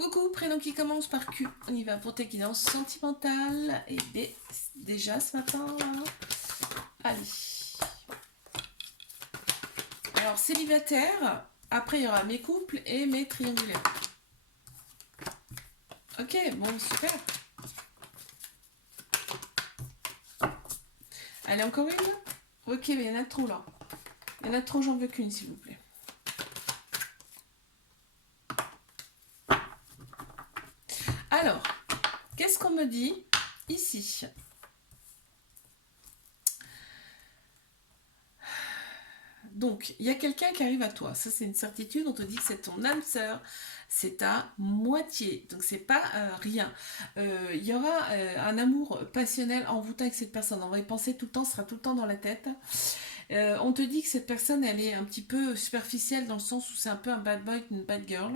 Coucou, prénom qui commence par Q. On y va pour tes guidances sentimentales. Et B, déjà ce matin, là. Allez. Alors, célibataire. Après, il y aura mes couples et mes triangulaires. Ok, bon, super. Allez, encore une. Ok, mais il y en a trop, là. Il y en a trop, j'en veux qu'une, s'il vous plaît. Alors, qu'est-ce qu'on me dit ici? Donc, il y a quelqu'un qui arrive à toi. Ça, c'est une certitude. On te dit que c'est ton âme sœur. C'est ta moitié. Donc, c'est pas rien. Il y aura un amour passionnel envoûtant avec cette personne. On va y penser tout le temps, ce sera tout le temps dans la tête. On te dit que cette personne, elle est un petit peu superficielle dans le sens où c'est un peu un bad boy, une bad girl.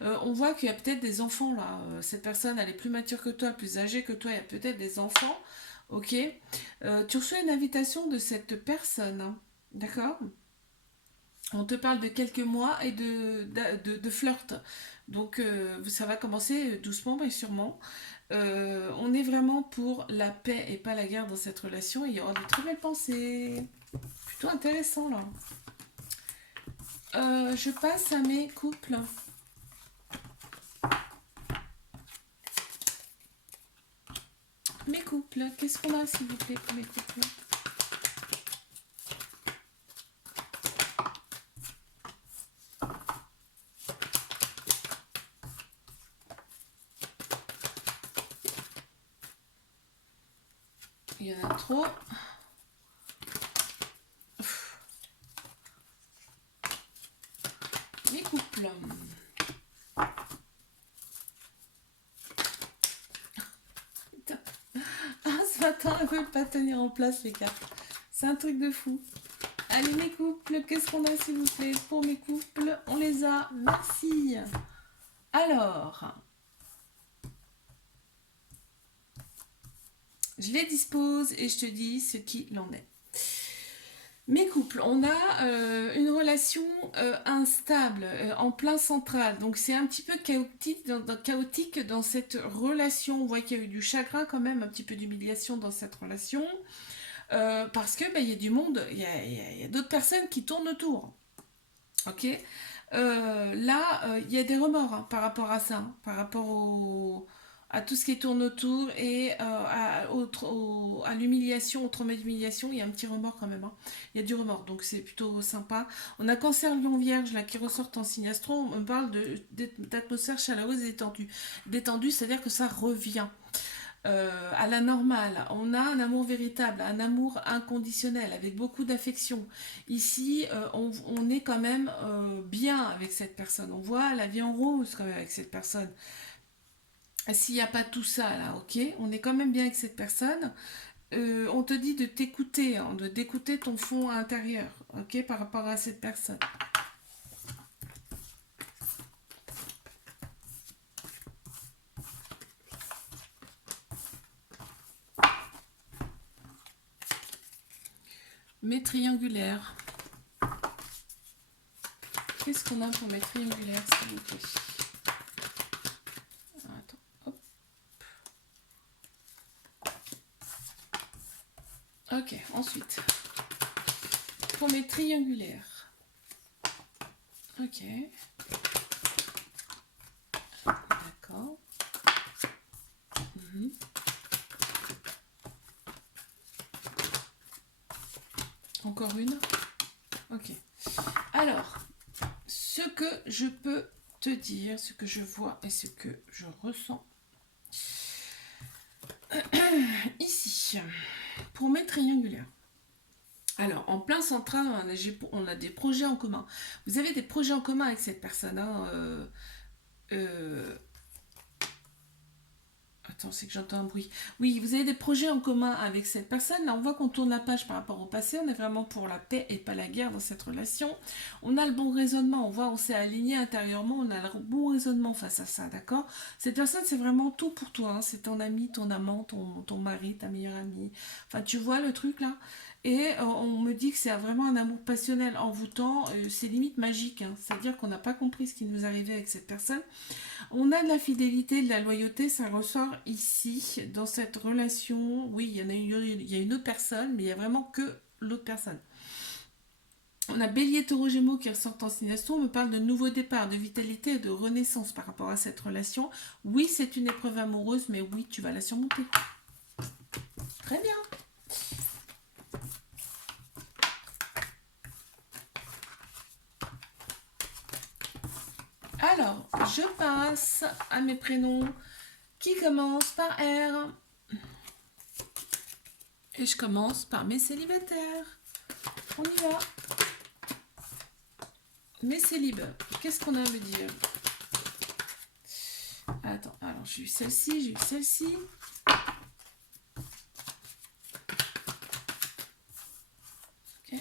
On voit qu'il y a peut-être des enfants là. Cette personne, elle est plus mature que toi, plus âgée que toi. Il y a peut-être des enfants. Ok. Tu reçois une invitation de cette personne. Hein. D'accord. On te parle de quelques mois et de flirt. Donc ça va commencer doucement mais sûrement. On est vraiment pour la paix et pas la guerre dans cette relation. Il y aura de très belles pensées. Plutôt intéressant là. Je passe à mes couples. Mes couples, qu'est-ce qu'on a s'il vous plaît pour mes couples? Il y en a trop. Mes couples. Ah, ce matin, elles ne veulent pas tenir en place les cartes. C'est un truc de fou. Allez, mes couples, qu'est-ce qu'on a s'il vous plaît? Pour mes couples, on les a. Merci. Alors, je les dispose et je te dis ce qu'il en est. Mes couples, on a une relation instable, en plein central. Donc c'est un petit peu chaotique dans cette relation. On voit qu'il y a eu du chagrin quand même, un petit peu d'humiliation dans cette relation. Parce que il y a du monde, il y a d'autres personnes qui tournent autour. Ok. Là, il y a des remords hein, par rapport à ça, hein, par rapport à tout ce qui tourne autour et à l'humiliation, au trauma d'humiliation, il y a un petit remords quand même. Hein. Il y a du remords, donc c'est plutôt sympa. On a Cancer Lion Vierge là qui ressort en signe astro. On parle d'atmosphère chaleureuse et détendue. Détendue, c'est-à-dire que ça revient à la normale. On a un amour véritable, un amour inconditionnel, avec beaucoup d'affection. Ici, on est quand même bien avec cette personne. On voit la vie en rose quand même avec cette personne. S'il n'y a pas tout ça là, ok, on est quand même bien avec cette personne. On te dit de t'écouter, hein, d'écouter ton fond intérieur, ok, par rapport à cette personne. Mes triangulaires. Qu'est-ce qu'on a pour mes triangulaires, s'il vous plaît? Attends, hop. Ok, ensuite. Pour mes triangulaires. Ok. D'accord. Mhm. Encore une. Ok. Alors, ce que je peux te dire, ce que je vois et ce que je ressens ici, pour mes triangulaires. Alors, en plein central, on a des projets en commun. Vous avez des projets en commun avec cette personne. Hein, euh, Attends, c'est que j'entends un bruit. Oui, vous avez des projets en commun avec cette personne. Là, on voit qu'on tourne la page par rapport au passé. On est vraiment pour la paix et pas la guerre dans cette relation. On a le bon raisonnement. On voit, on s'est aligné intérieurement. On a le bon raisonnement face à ça, d'accord? Cette personne, c'est vraiment tout pour toi. Hein. C'est ton ami, ton amant, ton mari, ta meilleure amie. Enfin, tu vois le truc là? Et on me dit que c'est vraiment un amour passionnel, envoûtant, c'est limite magique, hein. C'est-à-dire qu'on n'a pas compris ce qui nous arrivait avec cette personne. On a de la fidélité, de la loyauté, ça ressort ici, dans cette relation. Oui, il y a une autre personne, mais il y a vraiment que l'autre personne. On a Bélier, Taureau, Gémeaux qui ressortent en signe astro. On me parle de nouveau départ, de vitalité et de renaissance par rapport à cette relation. Oui, c'est une épreuve amoureuse, mais oui, tu vas la surmonter. Très bien. Alors, je passe à mes prénoms qui commencent par R. Et je commence par mes célibataires. On y va. Mes célibes, qu'est-ce qu'on a à me dire? Attends, alors j'ai eu celle-ci, j'ai eu celle-ci. Ok.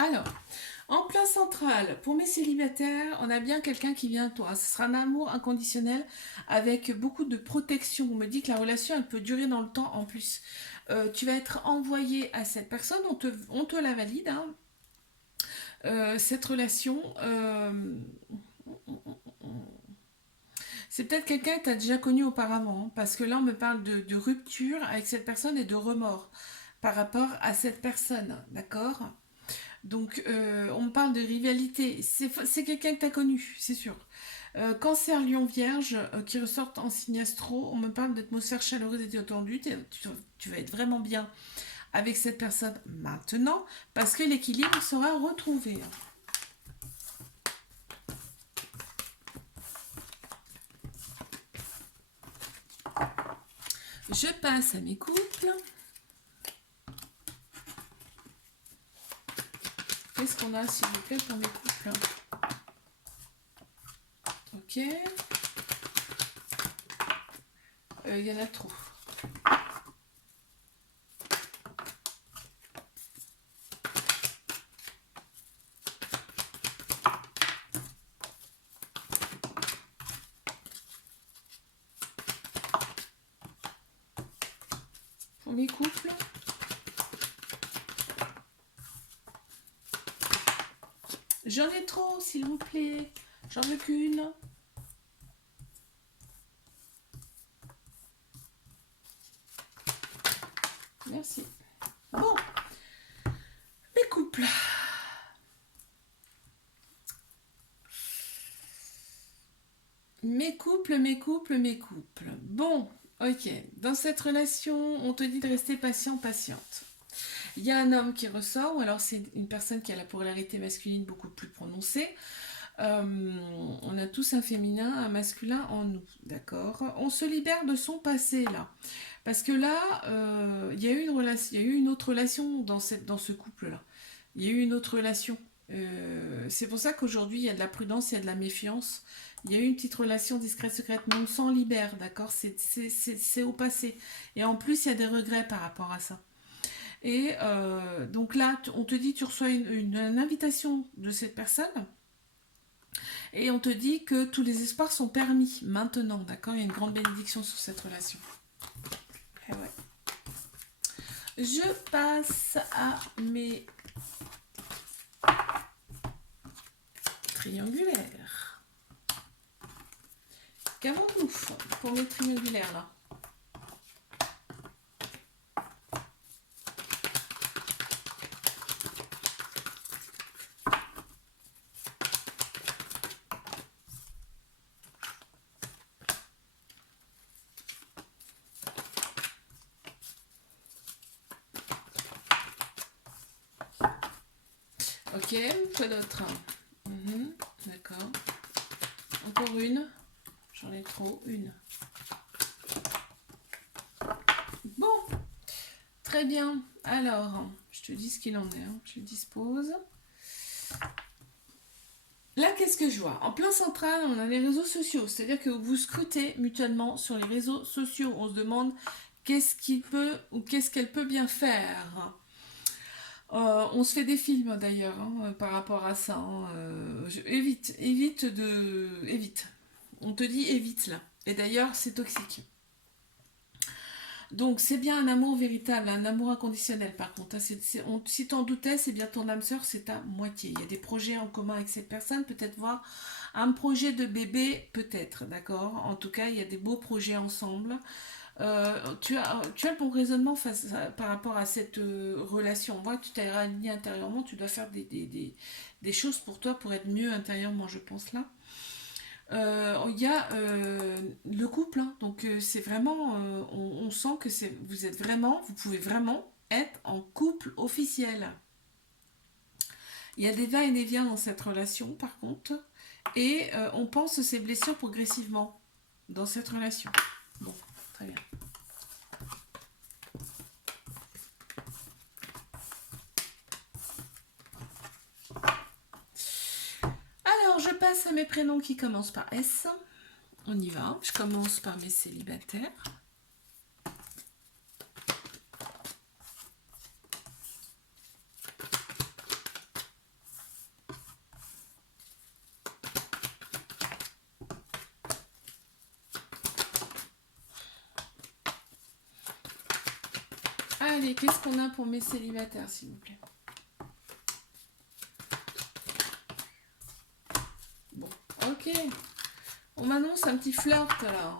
Alors, en plein central, pour mes célibataires, on a bien quelqu'un qui vient à toi. Ce sera un amour inconditionnel avec beaucoup de protection. On me dit que la relation, elle peut durer dans le temps en plus. Tu vas être envoyé à cette personne, on te la valide, hein. Cette relation, c'est peut-être quelqu'un que tu as déjà connu auparavant, hein, parce que là, on me parle de rupture avec cette personne et de remords par rapport à cette personne, d'accord? Donc, on me parle de rivalité. C'est quelqu'un que tu as connu, c'est sûr. Cancer, Lion, Vierge, qui ressortent en signe astro. On me parle d'atmosphère chaleureuse et détendue. Tu vas être vraiment bien avec cette personne maintenant, parce que l'équilibre sera retrouvé. Je passe à mes couples. Qu'est-ce qu'on a, s'il vous plaît, pour mes couples? Ok. Il y en a trop. Pour mes couples. J'en ai trop, s'il vous plaît. J'en veux qu'une. Merci. Bon. Mes couples. Mes couples, mes couples, mes couples. Bon, ok. Dans cette relation, on te dit de rester patient, patiente. Il y a un homme qui ressort, ou alors c'est une personne qui a la polarité masculine beaucoup plus prononcée. On a tous un féminin, un masculin en nous, d'accord? On se libère de son passé là, parce que là, il y a eu une relation, il y a eu une autre relation dans ce couple-là. Il y a eu une autre relation. C'est pour ça qu'aujourd'hui il y a de la prudence, il y a de la méfiance. Il y a eu une petite relation discrète, secrète, mais on s'en libère, d'accord? C'est au passé. Et en plus, il y a des regrets par rapport à ça. Et donc là, on te dit, tu reçois une invitation de cette personne et on te dit que tous les espoirs sont permis maintenant, d'accord? Il y a une grande bénédiction sur cette relation. Et ouais. Je passe à mes triangulaires. Qu'avons-nous pour mes triangulaires là? Ok, quoi d'autre? D'accord. Encore une. J'en ai trop, une. Bon, très bien. Alors, je te dis ce qu'il en est, hein. Je dispose. Là, qu'est-ce que je vois? En plein central, on a les réseaux sociaux. C'est-à-dire que vous scrutez mutuellement sur les réseaux sociaux. On se demande qu'est-ce qu'il peut ou qu'est-ce qu'elle peut bien faire. On se fait des films d'ailleurs par rapport à ça. Évite, évite. On te dit évite là. Et d'ailleurs, c'est toxique. Donc c'est bien un amour véritable, un amour inconditionnel par contre. Si t'en doutais, c'est bien ton âme sœur, c'est ta moitié. Il y a des projets en commun avec cette personne, peut-être voir un projet de bébé, peut-être, d'accord. En tout cas, il y a des beaux projets ensemble. Tu as le bon raisonnement par rapport à cette relation. Moi, tu t'es aligné intérieurement, tu dois faire des choses pour toi pour être mieux intérieurement, je pense là. Il y a le couple, hein. Donc c'est vraiment, on sent que vous pouvez vraiment être en couple officiel. Il y a des va et des viens dans cette relation, par contre, et on pense ces blessures progressivement dans cette relation. Bon, très bien. Alors, je passe à mes prénoms qui commencent par S. On y va. Je commence par mes célibataires. Allez, qu'est-ce qu'on a pour mes célibataires, s'il vous plaît? Bon, ok. On m'annonce un petit flirt, là.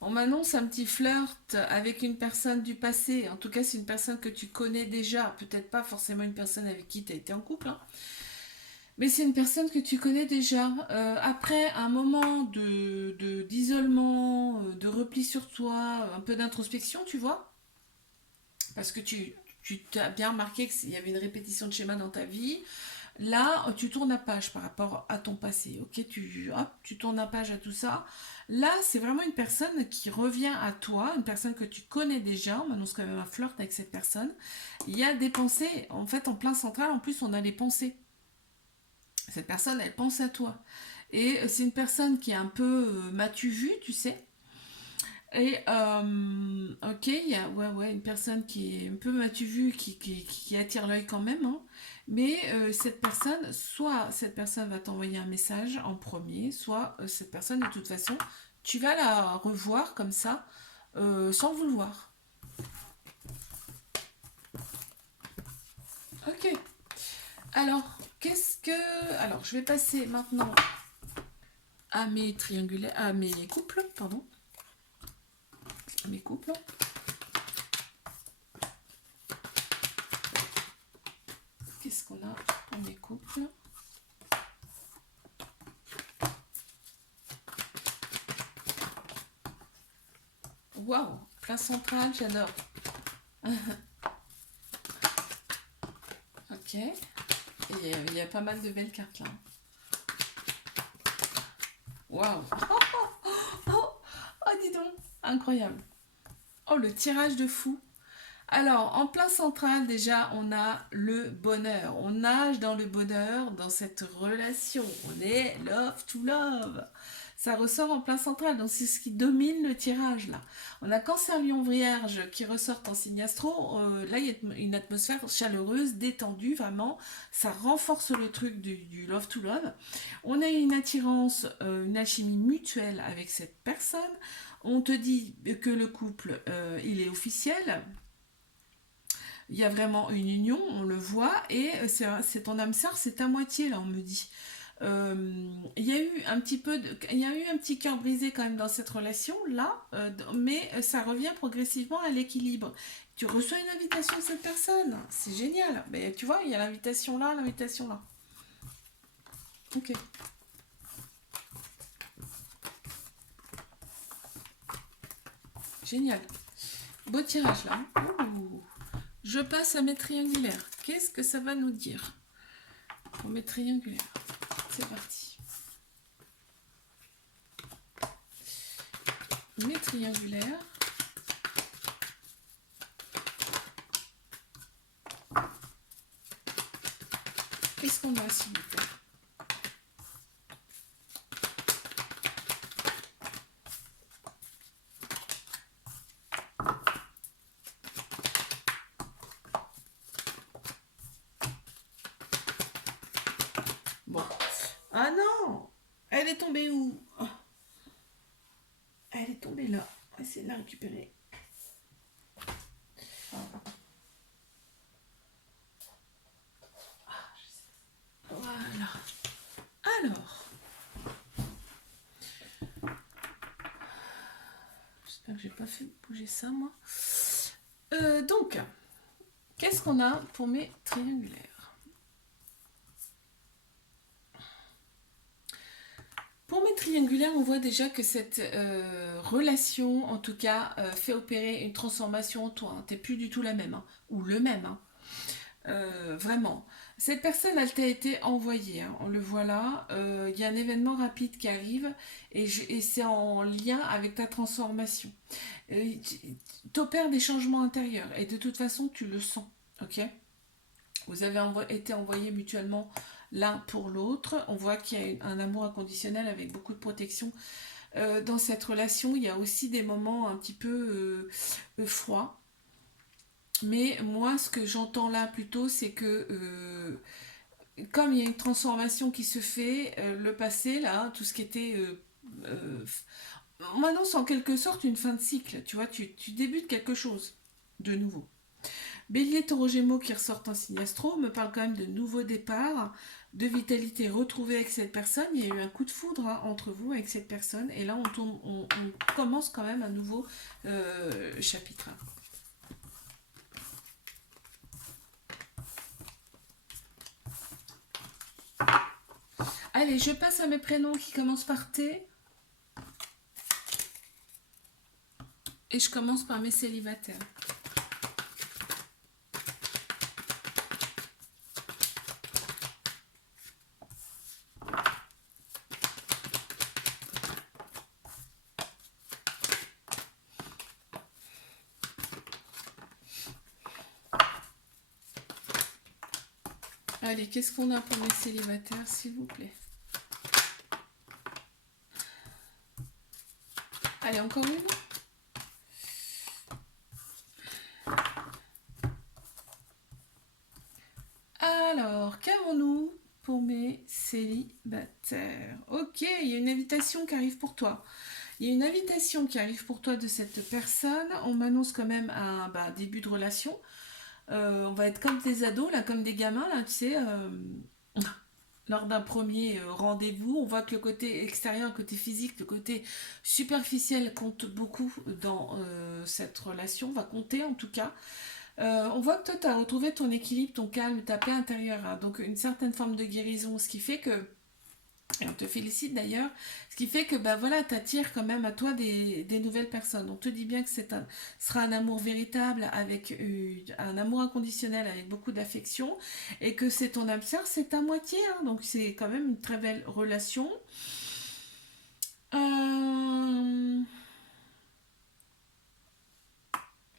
On m'annonce un petit flirt avec une personne du passé. En tout cas, c'est une personne que tu connais déjà. Peut-être pas forcément une personne avec qui tu as été en couple, hein. Mais c'est une personne que tu connais déjà. Après un moment d'isolement, de repli sur toi, un peu d'introspection, tu vois. Parce que tu t'as bien remarqué qu'il y avait une répétition de schéma dans ta vie. Là, tu tournes la page par rapport à ton passé, ok, tu tournes la page à tout ça. Là, c'est vraiment une personne qui revient à toi, une personne que tu connais déjà. On m'annonce quand même un flirt avec cette personne. Il y a des pensées, en fait, en plein central, en plus, on a les pensées. Cette personne, elle pense à toi. Et c'est une personne qui est un peu m'as-tu vu, tu sais. Et ok, il y a ouais, une personne qui est un peu m'as-tu vu, qui attire l'œil quand même, hein. Mais cette personne, soit cette personne va t'envoyer un message en premier, soit cette personne, de toute façon, tu vas la revoir comme ça, sans vouloir. Ok. Alors, Alors, je vais passer maintenant à mes triangulaires, à mes couples, pardon. À mes couples. Qu'est-ce qu'on a pour mes couples? Waouh, plein central, j'adore. Ok. Et il y a pas mal de belles cartes là. Waouh. Oh, dis donc. Incroyable. Oh, le tirage de fou. Alors, en plein central, déjà, on a le bonheur. On nage dans le bonheur, dans cette relation. On est love to love. Ça ressort en plein central, donc c'est ce qui domine le tirage là. On a Cancer, Lion, Vierge qui ressortent en signe astro. Là, il y a une atmosphère chaleureuse, détendue, vraiment. Ça renforce le truc du love to love. On a une attirance, une alchimie mutuelle avec cette personne. On te dit que le couple, il est officiel. Il y a vraiment une union, on le voit, et c'est ton âme sœur, c'est ta moitié, là, on me dit. Il y a eu un petit il y a eu un petit cœur brisé quand même dans cette relation là, mais ça revient progressivement à l'équilibre. Tu reçois une invitation de cette personne, c'est génial. Mais tu vois, il y a l'invitation là, l'invitation là. Ok, génial. Beau tirage là. Ouh. Je passe à mes triangulaires. Qu'est-ce que ça va nous dire pour mes triangulaires? C'est parti. Mes triangulaires. Qu'est-ce qu'on a, s'il vous plaît? Bon. Ah non! Elle est tombée où? Elle est tombée là. On va essayer de la récupérer. Voilà. Alors. J'espère que j'ai pas fait bouger ça, moi. Donc, qu'est-ce qu'on a pour mes triangulaires? Pour mes triangulaires, on voit déjà que cette relation, en tout cas, fait opérer une transformation en toi. Hein. T'es plus du tout la même, hein, ou le même. Hein. Vraiment. Cette personne, elle t'a été envoyée. Hein. On le voit là. Il y a un événement rapide qui arrive et c'est en lien avec ta transformation. Tu opères des changements intérieurs et de toute façon, tu le sens. Ok? Vous avez été envoyés mutuellement l'un pour l'autre. On voit qu'il y a un amour inconditionnel avec beaucoup de protection. Dans cette relation, il y a aussi des moments un petit peu froids. Mais moi, ce que j'entends là plutôt, c'est que comme il y a une transformation qui se fait, le passé, là, tout ce qui était... euh, maintenant, c'est en quelque sorte une fin de cycle. Tu vois, tu débutes quelque chose de nouveau. Bélier, Taureau, Gémeaux qui ressortent en signe astro me parle quand même de nouveaux départs, de vitalité retrouvée avec cette personne. Il y a eu un coup de foudre hein, entre vous avec cette personne et là on commence quand même un nouveau chapitre. Allez, je passe à mes prénoms qui commencent par T et je commence par mes célibataires. Allez, qu'est-ce qu'on a pour mes célibataires, s'il vous plaît? Allez, encore une. Alors, qu'avons-nous pour mes célibataires? Ok, il y a une invitation qui arrive pour toi. Il y a une invitation qui arrive pour toi de cette personne. On m'annonce quand même un début de relation. On va être comme des ados, là, comme des gamins, là, tu sais. Lors d'un premier rendez-vous, on voit que le côté extérieur, le côté physique, le côté superficiel compte beaucoup dans cette relation, va compter en tout cas. On voit que toi, tu as retrouvé ton équilibre, ton calme, ta paix intérieure, hein, donc une certaine forme de guérison, ce qui fait que, et on te félicite d'ailleurs, ce qui fait que bah voilà, t'attires quand même à toi des nouvelles personnes. On te dit bien que sera un amour véritable avec un amour inconditionnel avec beaucoup d'affection et que c'est ton âme sœur, c'est ta moitié, hein, donc c'est quand même une très belle relation.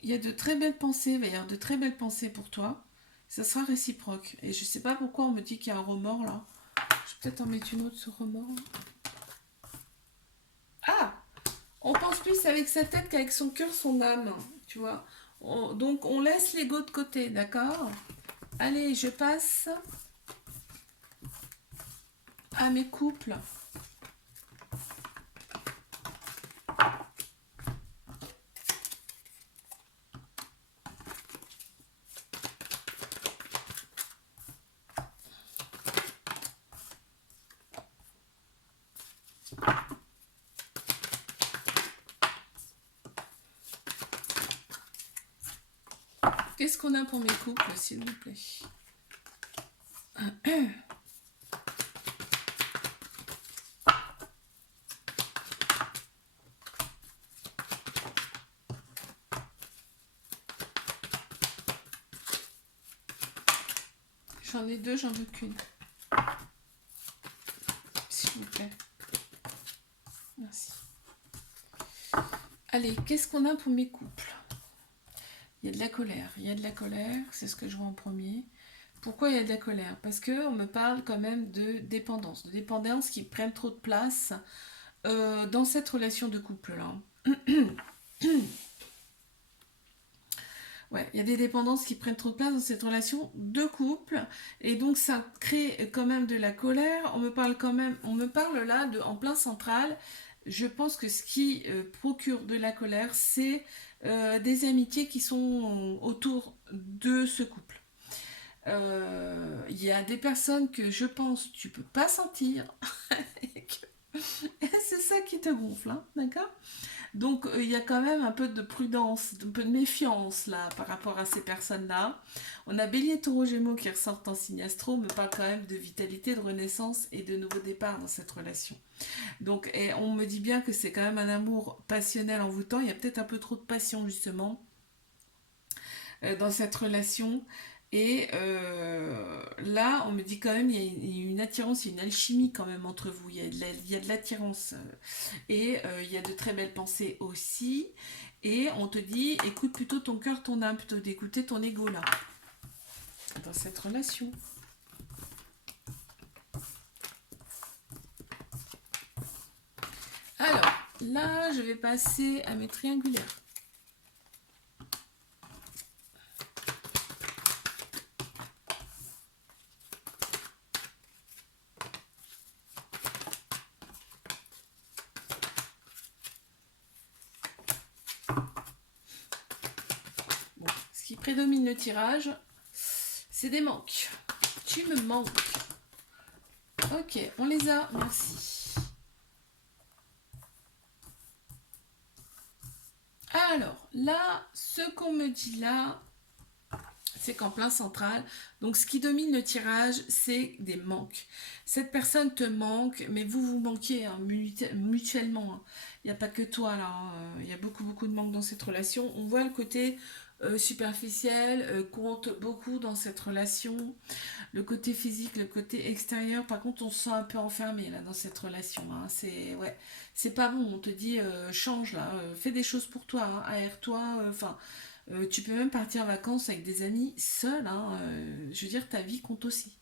Il y a de très belles pensées, il va y avoir de très belles pensées pour toi. Ça sera réciproque. Et je sais pas pourquoi on me dit qu'il y a un remords là. Je vais peut-être en mettre une autre sur remords. Ah! On pense plus avec sa tête qu'avec son cœur, son âme. Tu vois? Donc on laisse l'ego de côté, d'accord? Allez, je passe à mes couples. Qu'est-ce qu'on a pour mes couples, s'il vous plaît? J'en ai deux, j'en veux qu'une. S'il vous plaît. Merci. Allez, qu'est-ce qu'on a pour mes couples? Il y a de la colère, c'est ce que je vois en premier. Pourquoi il y a de la colère? Parce que on me parle quand même de dépendance qui prennent trop de place dans cette relation de couple-là. Ouais, il y a des dépendances qui prennent trop de place dans cette relation de couple et donc ça crée quand même de la colère. On me parle quand même, on me parle là de en plein central. Je pense que ce qui procure de la colère, c'est des amitiés qui sont autour de ce couple. Il y a des personnes que je pense tu peux pas sentir et c'est ça qui te gonfle, hein, d'accord? Donc il y a quand même un peu de prudence, un peu de méfiance là par rapport à ces personnes-là. On a Bélier, Taureau, Gémeaux qui ressortent en signe astro, mais parle quand même de vitalité, de renaissance et de nouveau départ dans cette relation. Donc et on me dit bien que c'est quand même un amour passionnel, envoûtant. Il y a peut-être un peu trop de passion justement dans cette relation. Et là, on me dit quand même, il y a une attirance, il y a une alchimie quand même entre vous. Il y a de l'attirance. Et il y a de très belles pensées aussi. Et on te dit, écoute plutôt ton cœur, ton âme, plutôt d'écouter ton ego là, dans cette relation. Alors, là, je vais passer à mes triangulaires. Bon, ce qui prédomine le tirage, c'est des manques. Tu me manques. Ok, on les a, merci. Alors, là, ce qu'on me dit là, c'est qu'en plein central, donc ce qui domine le tirage, c'est des manques. Cette personne te manque, mais vous vous manquez hein, mutuellement. Hein. Il n'y a pas que toi là, hein. Il y a beaucoup beaucoup de manques dans cette relation. On voit le côté superficiel compte beaucoup dans cette relation. Le côté physique, le côté extérieur, par contre, on se sent un peu enfermé là dans cette relation. Hein. C'est ouais, c'est pas bon. On te dit change là, fais des choses pour toi, hein, aère-toi. Enfin, tu peux même partir en vacances avec des amis seul. Hein, je veux dire, ta vie compte aussi.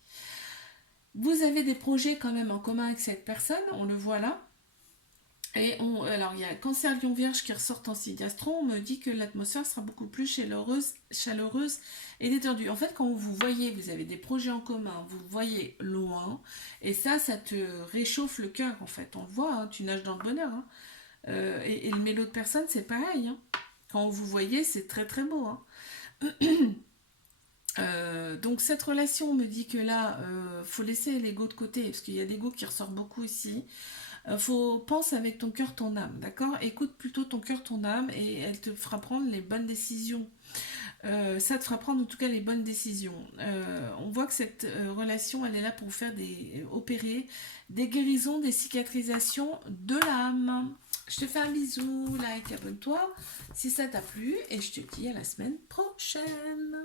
Vous avez des projets quand même en commun avec cette personne, on le voit là. Alors, il y a Cancer, Lion, Vierge qui ressortent en signe astro. On me dit que l'atmosphère sera beaucoup plus chaleureuse et détendue. En fait, quand vous voyez, vous avez des projets en commun, vous voyez loin, et ça te réchauffe le cœur, en fait. On le voit, hein, tu nages dans le bonheur. Hein. Et le mélo de personne, c'est pareil. Hein. Quand vous voyez, c'est très très beau. Hein. Donc cette relation, on me dit que là, faut laisser l'ego de côté, parce qu'il y a l'ego qui ressort beaucoup ici. Pense avec ton cœur, ton âme, d'accord? Écoute plutôt ton cœur, ton âme, et elle te fera prendre les bonnes décisions. Ça te fera prendre en tout cas les bonnes décisions. On voit que cette relation, elle est là pour faire opérer des guérisons, des cicatrisations de l'âme. Je te fais un bisou, like, abonne-toi si ça t'a plu, et je te dis à la semaine prochaine.